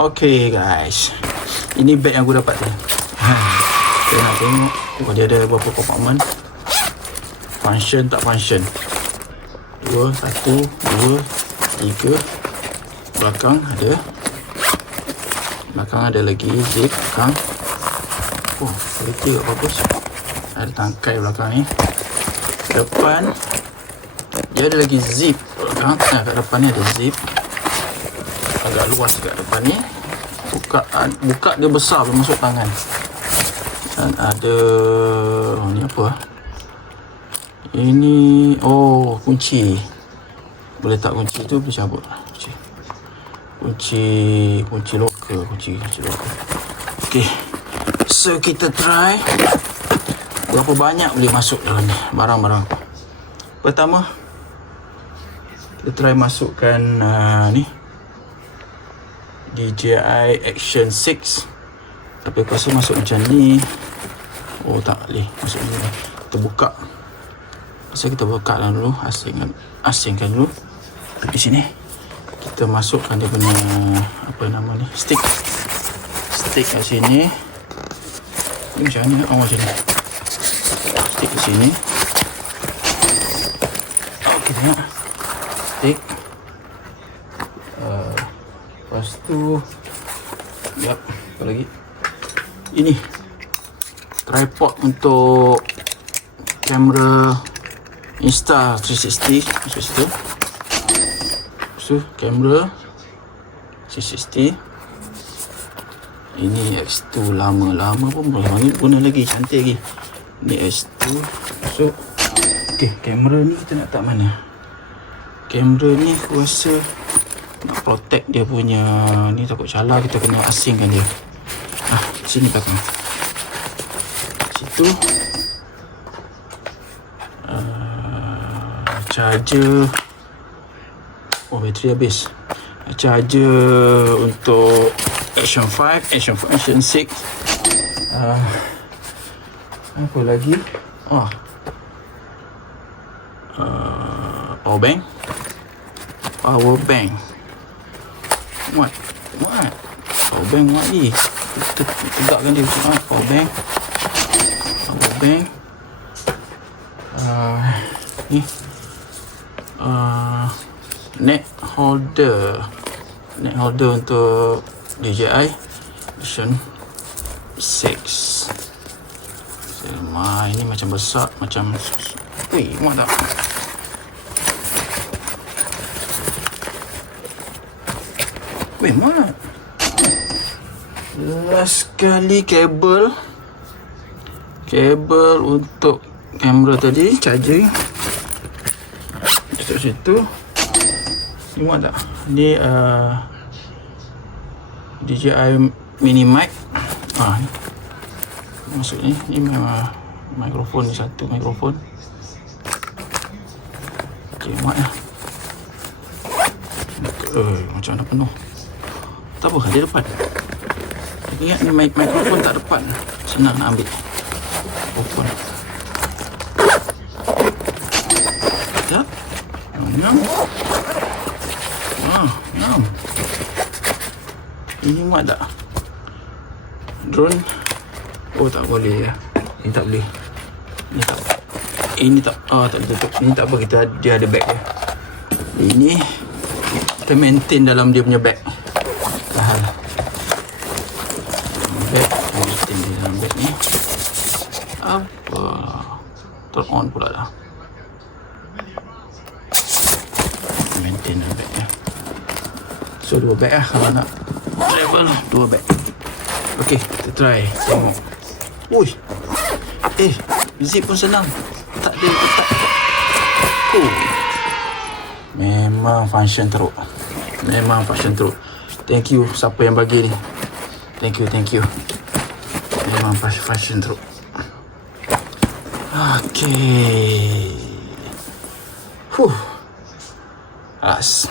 Okay guys, ini bag yang aku dapat tu. Kita nak tengok dia ada berapa kompartmen, function tak function. 2, 1, 2, 3. Belakang ada lagi zip belakang. Oh, quality kat bagus. Ada tangkai belakang ni. Depan dia ada lagi zip belakang. Kat depan ni ada zip. Agak luas kat depan ni. Buka dia besar, boleh masuk tangan. Dan ada ni apa? Ini kunci. Boleh tak kunci tu boleh cabut. Kunci locker. Okey. So kita try berapa banyak boleh masuk dalam ni barang-barang. Pertama kita try masukkan ni DJI Action 6. Tapi aku rasa masuk macam ni. Oh tak boleh masuk ni. Kita buka. Kita buka dulu, asingkan dulu. Di sini kita masukkan dia punya apa nama ni, stick kat sini. Ni macam ni, macam ni. Stick kat sini. Okey, tengok. Stick. Lepas tu apa lagi? Ini tripod untuk kamera Insta360 masuk situ. So, kamera 360. Ini X2 lama pun boleh guna lagi, cantik lagi. Ini X2. So, okey, kamera ni kita nak letak mana? Kamera ni aku rasa nak protect dia punya ni, takut calar, kita kena asingkan dia. Sini belakang. Situ. Charger. Bateri habis. Charger untuk Action 5, Action 6. Apa lagi? Power bank. What? Power bank what ni? Tegakkan dia macam power bank. Ni neck holder untuk DJI Action 6. Ini macam besar, macam muat tak? Muat. Last sekali kabel untuk kamera tadi, charging dekat situ. Ni muat tak? Ni DJI mini mic. Masuk ni memang mikrofon ni, satu mikrofon. Okey, muat lah. Macam dah penuh. Tak apa, dia depan. Ingat ni mikrofon tak depan, senang nak ambil. Open. Sekejap. Nyam. Ini muat tak? Drone. Tak boleh ya. Ini tak boleh. Ini tak boleh tutup. Ini tak apa, dia ada bag dia. Ini kita maintain dalam dia punya bag. Tahan. Maintain di dalam bag ni. Apa? Turn on pula dah. Maintain dalam bag ni. So 2 bag lah kalau nak travel, 2 bag. Okey, kita try tengok. Zip pun senang. Tak ada ketat. Memang function teruk. Thank you siapa yang bagi ni. Thank you. Memang function teruk. Okey. As